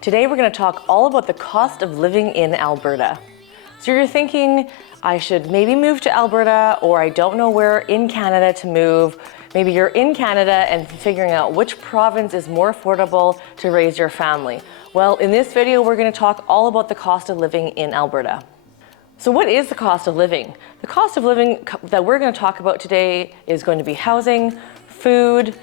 Today we're going to talk all about the cost of living in Alberta. So you're thinking, I should maybe move to Alberta, or I don't know where in Canada to move. Maybe you're in Canada and figuring out which province is more affordable to raise your family. Well, in this video, we're going to talk all about the cost of living in Alberta. So what is the cost of living? The cost of living that we're going to talk about today is going to be housing, food,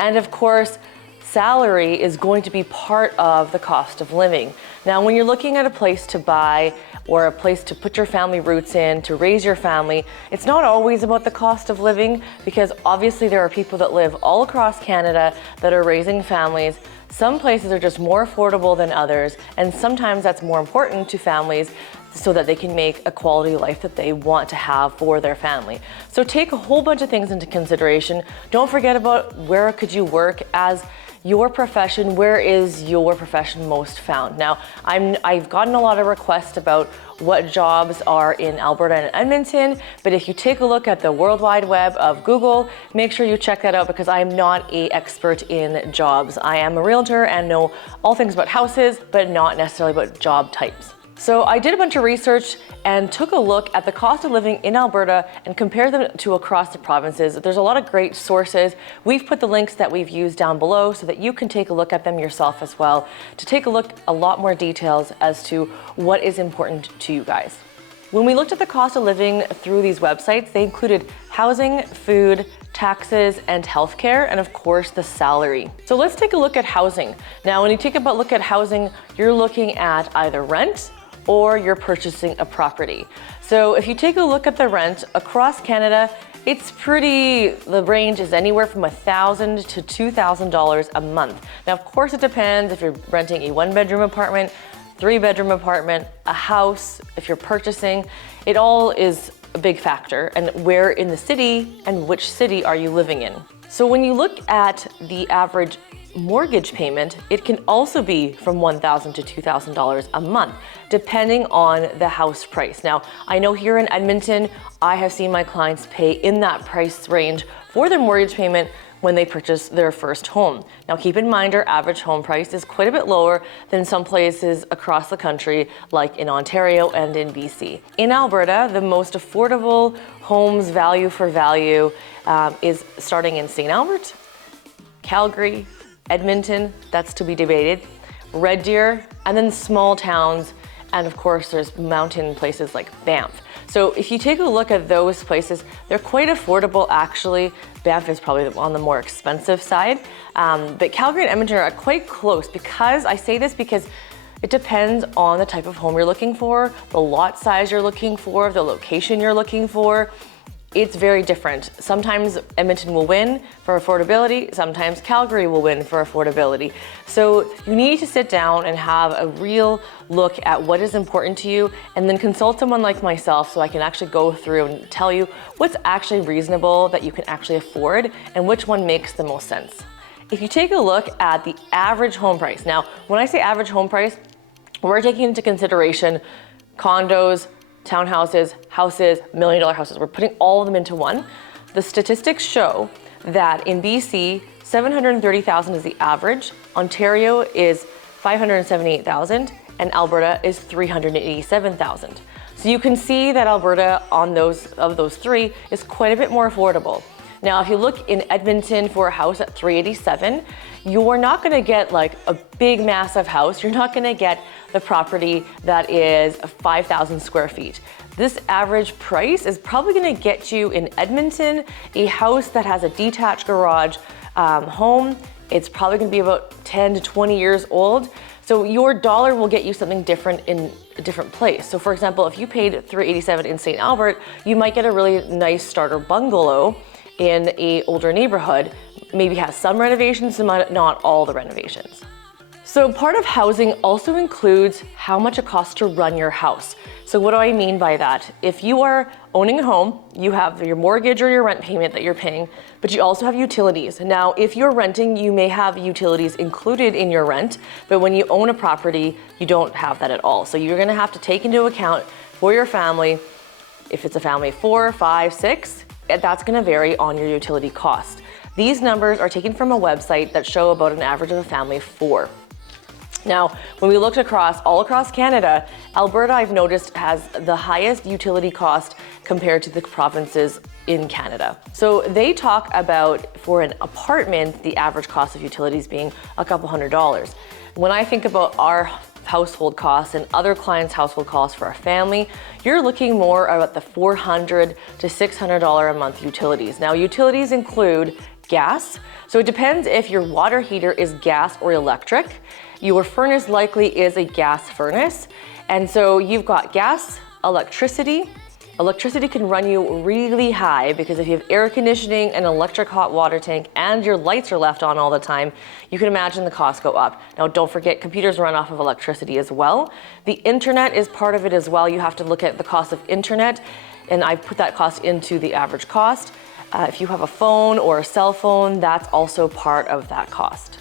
and of course, salary is going to be part of the cost of living. Now, when you're looking at a place to buy or a place to put your family roots in, to raise your family, it's not always about the cost of living, because obviously there are people that live all across Canada that are raising families. Some places are just more affordable than others, and sometimes that's more important to families so that they can make a quality life that they want to have for their family. So take a whole bunch of things into consideration. Don't forget about where could you work as your profession. Where is your profession most found? Now, I've gotten a lot of requests about what jobs are in Alberta and Edmonton, but if you take a look at the World Wide Web of Google, make sure you check that out, because I am not an expert in jobs. I am a realtor and know all things about houses, but not necessarily about job types. So I did a bunch of research and took a look at the cost of living in Alberta and compared them to across the provinces. There's a lot of great sources. We've put the links that we've used down below so that you can take a look at them yourself as well, to take a look a lot more details as to what is important to you guys. When we looked at the cost of living through these websites, they included housing, food, taxes, and healthcare, and of course the salary. So let's take a look at housing. Now, when you take a look at housing, you're looking at either rent or you're purchasing a property. So if you take a look at the rent across Canada, the range is anywhere from $1,000 to $2,000 a month. Now, of course, it depends if you're renting a 1-bedroom apartment, 3-bedroom apartment, a house, if you're purchasing. It all is a big factor, and where in the city and which city are you living in. So when you look at the average mortgage payment, it can also be from $1,000 to $2,000 a month, depending on the house price. Now, I know here in Edmonton, I have seen my clients pay in that price range for their mortgage payment when they purchase their first home. Now, keep in mind, our average home price is quite a bit lower than some places across the country, like in Ontario and in BC. In Alberta, the most affordable homes value for value is starting in St. Albert, Calgary, Edmonton, that's to be debated, Red Deer, and then small towns, and of course there's mountain places like Banff. So if you take a look at those places, they're quite affordable actually. Banff is probably on the more expensive side, but Calgary and Edmonton are quite close. Because I say this because it depends on the type of home you're looking for, the lot size you're looking for, the location you're looking for. It's very different. Sometimes Edmonton will win for affordability, sometimes Calgary will win for affordability. So you need to sit down and have a real look at what is important to you, and then consult someone like myself so I can actually go through and tell you what's actually reasonable that you can actually afford and which one makes the most sense. If you take a look at the average home price, now when I say average home price, we're taking into consideration condos, townhouses, houses, $1-million houses. We're putting all of them into one. The statistics show that in BC, $730,000 is the average, Ontario is $578,000, and Alberta is $387,000. So you can see that Alberta, of those three, is quite a bit more affordable. Now, if you look in Edmonton for a house at $387,000, you're not gonna get like a big, massive house. You're not gonna get the property that is 5,000 square feet. This average price is probably gonna get you in Edmonton a house that has a detached garage home. It's probably gonna be about 10 to 20 years old. So your dollar will get you something different in a different place. So for example, if you paid $387,000 in St. Albert, you might get a really nice starter bungalow in an older neighborhood, maybe has some renovations, not all the renovations. So part of housing also includes how much it costs to run your house. So what do I mean by that? If you are owning a home, you have your mortgage or your rent payment that you're paying, but you also have utilities. Now, if you're renting, you may have utilities included in your rent, but when you own a property, you don't have that at all. So you're gonna have to take into account for your family, if it's a family of 4, 5, 6, that's gonna vary on your utility cost. These numbers are taken from a website that show about an average of a family of 4. Now, when we looked all across Canada, Alberta, I've noticed, has the highest utility cost compared to the provinces in Canada. So they talk about, for an apartment, the average cost of utilities being a couple $100s. When I think about our household costs and other clients' household costs for a family, you're looking more about the $400 to $600 a month utilities. Now, utilities include gas. So it depends if your water heater is gas or electric. Your furnace likely is a gas furnace. And so you've got gas, electricity. Electricity can run you really high because if you have air conditioning, an electric hot water tank, and your lights are left on all the time, you can imagine the costs go up. Now, don't forget, computers run off of electricity as well. The internet is part of it as well. You have to look at the cost of internet, and I put that cost into the average cost. If you have a phone or a cell phone, that's also part of that cost.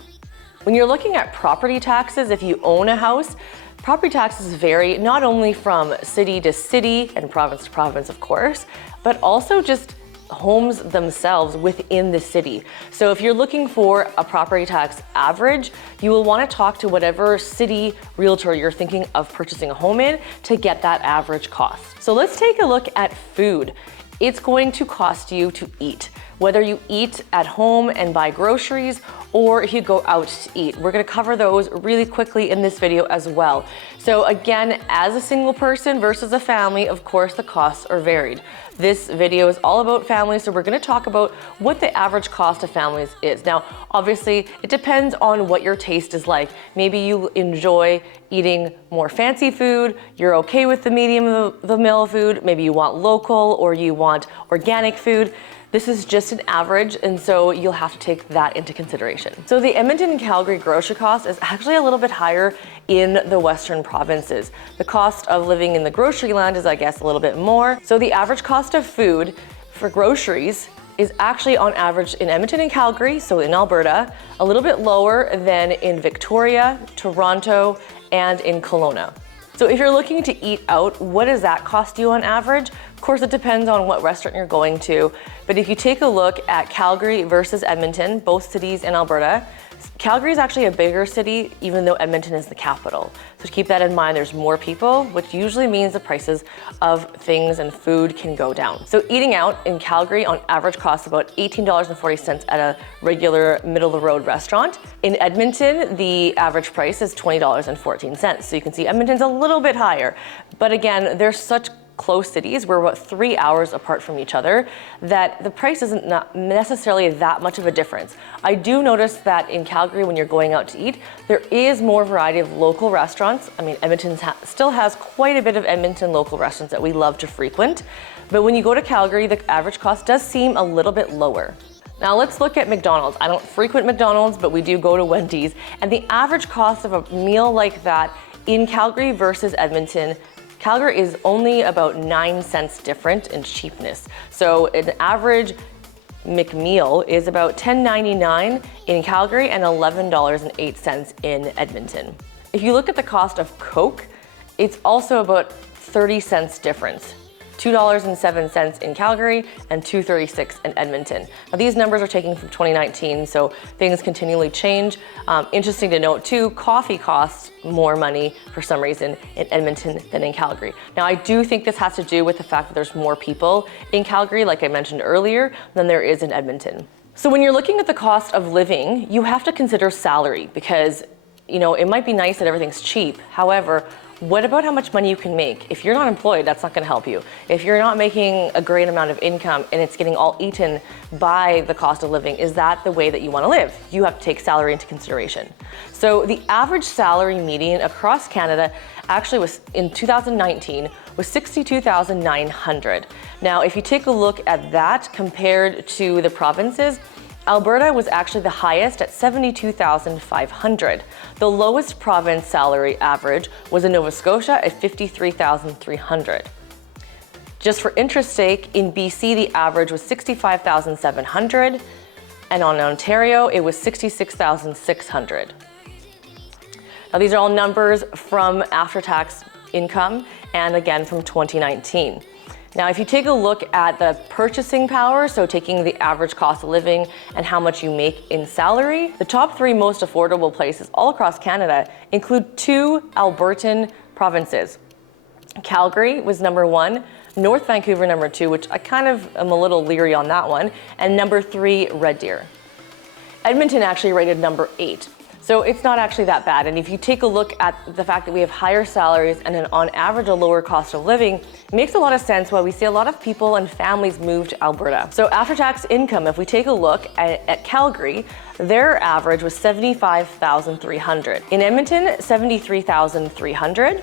When you're looking at property taxes, if you own a house, property taxes vary not only from city to city and province to province, of course, but also just homes themselves within the city. So if you're looking for a property tax average, you will want to talk to whatever city realtor you're thinking of purchasing a home in to get that average cost. So let's take a look at food. It's going to cost you to eat, whether you eat at home and buy groceries or if you go out to eat. We're gonna cover those really quickly in this video as well. So again, as a single person versus a family, of course, the costs are varied. This video is all about families, so we're gonna talk about what the average cost of families is. Now, obviously, it depends on what your taste is like. Maybe you enjoy eating more fancy food, you're okay with the medium of the mill food, maybe you want local or you want organic food. This is just an average, and so you'll have to take that into consideration. So the Edmonton and Calgary grocery cost is actually a little bit higher in the Western provinces. The cost of living in the grocery land is, I guess, a little bit more. So the average cost of food for groceries is actually on average in Edmonton and Calgary, so in Alberta, a little bit lower than in Victoria, Toronto, and in Kelowna. So if you're looking to eat out, what does that cost you on average? Of course, it depends on what restaurant you're going to, but if you take a look at Calgary versus Edmonton, both cities in Alberta, Calgary is actually a bigger city, even though Edmonton is the capital. So keep that in mind, there's more people, which usually means the prices of things and food can go down. So eating out in Calgary on average costs about $18.40 at a regular middle-of-the-road restaurant. In Edmonton, the average price is $20.14. So you can see Edmonton's a little bit higher. But again, there's such close cities, we're about 3 hours apart from each other, that the price isn't not necessarily that much of a difference. I do notice that in Calgary, when you're going out to eat, there is more variety of local restaurants. I mean, Edmonton still has quite a bit of Edmonton local restaurants that we love to frequent. But when you go to Calgary, the average cost does seem a little bit lower. Now let's look at McDonald's. I don't frequent McDonald's, but we do go to Wendy's. And the average cost of a meal like that in Calgary versus Edmonton, Calgary is only about 9 cents different in cheapness. So an average McMeal is about $10.99 in Calgary and $11.08 in Edmonton. If you look at the cost of Coke, it's also about 30 cents difference. $2.07 in Calgary and $2.36 in Edmonton. Now these numbers are taken from 2019, so things continually change. Interesting to note too, coffee costs more money for some reason in Edmonton than in Calgary. Now I do think this has to do with the fact that there's more people in Calgary, like I mentioned earlier, than there is in Edmonton. So when you're looking at the cost of living, you have to consider salary because, you know, it might be nice that everything's cheap. However, what about how much money you can make? If you're not employed, that's not gonna help you. If you're not making a great amount of income and it's getting all eaten by the cost of living, is that the way that you wanna live? You have to take salary into consideration. So the average salary median across Canada actually was, in 2019, was $62,900. Now, if you take a look at that compared to the provinces, Alberta was actually the highest at $72,500. The lowest province salary average was in Nova Scotia at $53,300. Just for interest's sake, in BC, the average was $65,700, and on Ontario, it was $66,600. Now, these are all numbers from after-tax income, and again, from 2019. Now, if you take a look at the purchasing power, so taking the average cost of living and how much you make in salary, the top 3 most affordable places all across Canada include 2 Albertan provinces. Calgary was number 1, North Vancouver number 2, which I kind of am a little leery on that one, and number 3, Red Deer. Edmonton actually rated number 8. So it's not actually that bad. And if you take a look at the fact that we have higher salaries and on average a lower cost of living, it makes a lot of sense why we see a lot of people and families move to Alberta. So after-tax income, if we take a look at Calgary, their average was $75,300. In Edmonton, $73,300.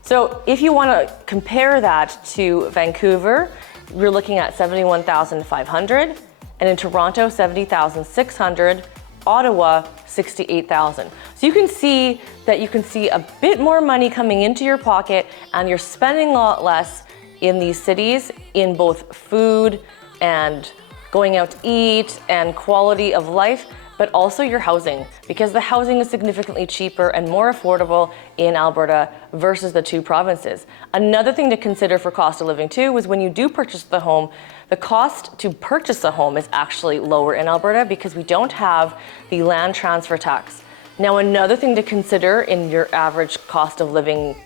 So if you want to compare that to Vancouver, you're looking at $71,500, and in Toronto, $70,600. Ottawa, $68,000. So you can see that you can see a bit more money coming into your pocket, and you're spending a lot less in these cities in both food and going out to eat and quality of life, but also your housing, because the housing is significantly cheaper and more affordable in Alberta versus the 2 provinces. Another thing to consider for cost of living too is when you do purchase the home, the cost to purchase a home is actually lower in Alberta because we don't have the land transfer tax. Now, another thing to consider in your average cost of living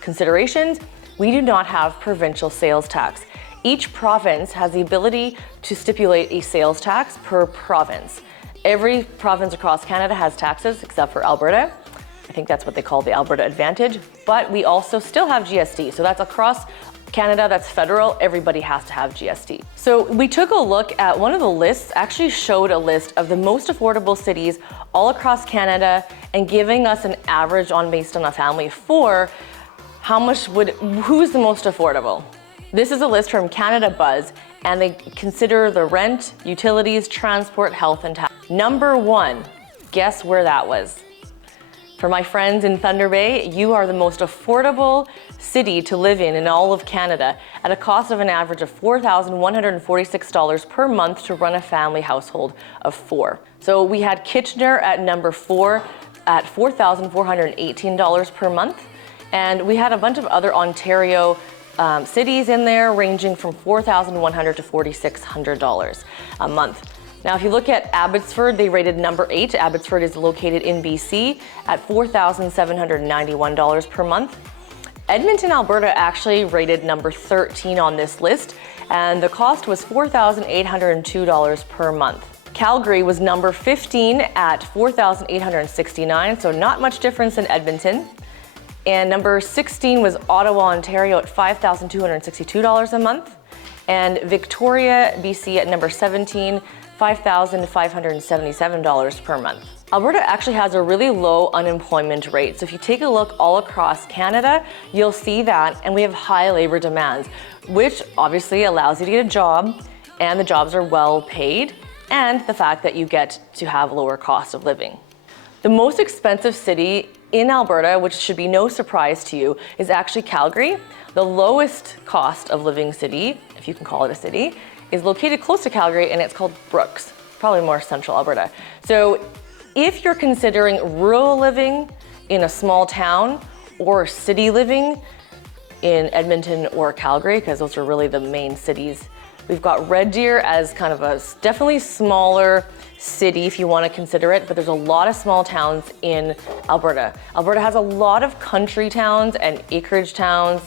considerations, we do not have provincial sales tax. Each province has the ability to stipulate a sales tax per province. Every province across Canada has taxes except for Alberta. I think that's what they call the Alberta Advantage, but we also still have GST. So that's across Canada, that's federal, everybody has to have GST. So we took a look at one of the lists, actually showed a list of the most affordable cities all across Canada and giving us an average based on a family for who's the most affordable. This is a list from Canada Buzz, and they consider the rent, utilities, transport, health, and tax. Number 1, guess where that was? For my friends in Thunder Bay, you are the most affordable city to live in all of Canada at a cost of an average of $4,146 per month to run a family household of 4. So we had Kitchener at number 4 at $4,418 per month. And we had a bunch of other Ontario cities in there ranging from $4,100 to $4,600 a month. Now, if you look at Abbotsford, they rated number 8. Abbotsford is located in BC at $4,791 per month. Edmonton, Alberta actually rated number 13 on this list, and the cost was $4,802 per month. Calgary was number 15 at $4,869, so not much difference in Edmonton. And number 16 was Ottawa, Ontario at $5,262 a month. And Victoria, BC at number 17, $5,577 per month. Alberta actually has a really low unemployment rate. So if you take a look all across Canada, you'll see that, and we have high labor demands, which obviously allows you to get a job, and the jobs are well paid, and the fact that you get to have lower cost of living. The most expensive city in Alberta, which should be no surprise to you, is actually Calgary. The lowest cost of living city, if you can call it a city, is located close to Calgary, and it's called Brooks, probably more central Alberta. So if you're considering rural living in a small town or city living in Edmonton or Calgary, because those are really the main cities, we've got Red Deer as kind of a definitely smaller city if you want to consider it, but there's a lot of small towns in Alberta. Alberta has a lot of country towns and acreage towns.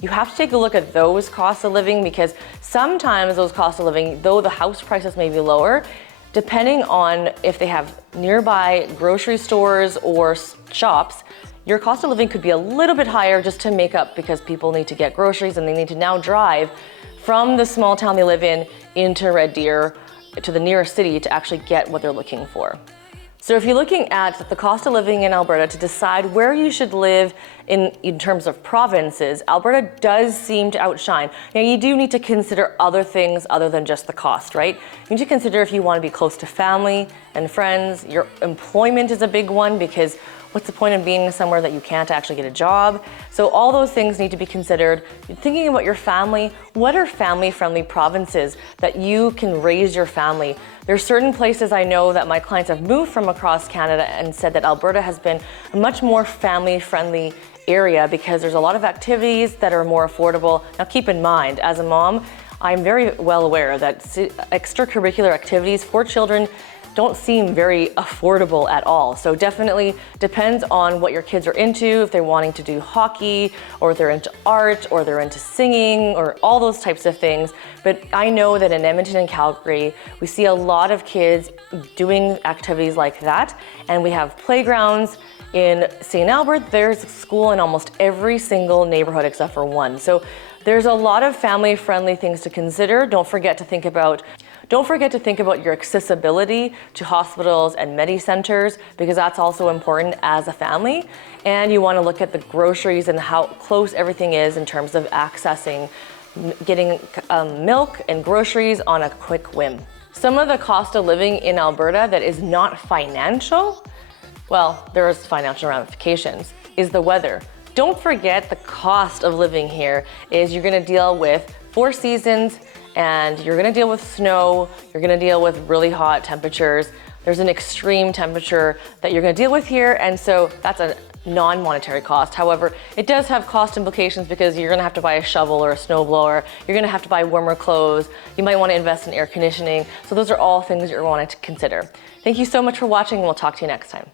You have to take a look at those costs of living, because sometimes those costs of living, though the house prices may be lower, depending on if they have nearby grocery stores or shops, your cost of living could be a little bit higher just to make up, because people need to get groceries and they need to now drive from the small town they live in into Red Deer to the nearest city to actually get what they're looking for. So if you're looking at the cost of living in Alberta to decide where you should live in terms of provinces, Alberta does seem to outshine. Now, you do need to consider other things other than just the cost, right? You need to consider if you want to be close to family and friends. Your employment is a big one, because What's the point of being somewhere that you can't actually get a job? So all those things need to be considered. You're thinking about your family. What are family-friendly provinces that you can raise your family? There's certain places I know that my clients have moved from across Canada and said that Alberta has been a much more family-friendly area because there's a lot of activities that are more affordable. Now keep in mind, as a mom, I'm very well aware that extracurricular activities for children don't seem very affordable at all. So definitely depends on what your kids are into, if they're wanting to do hockey, or if they're into art, or they're into singing, or all those types of things. But I know that in Edmonton and Calgary, we see a lot of kids doing activities like that, and we have playgrounds. In St. Albert, there's a school in almost every single neighborhood except for one. So there's a lot of family-friendly things to consider. Don't forget to think about your accessibility to hospitals and medi-centers, because that's also important as a family. And you want to look at the groceries and how close everything is in terms of accessing, getting milk and groceries on a quick whim. Some of the cost of living in Alberta that is not financial, well, there's financial ramifications, is the weather. Don't forget the cost of living here is you're gonna deal with 4 seasons, and you're gonna deal with snow, you're gonna deal with really hot temperatures. There's an extreme temperature that you're gonna deal with here, and so that's a non-monetary cost. However, it does have cost implications because you're gonna have to buy a shovel or a snowblower, you're gonna have to buy warmer clothes, you might wanna invest in air conditioning. So those are all things you're wanting to consider. Thank you so much for watching, and we'll talk to you next time.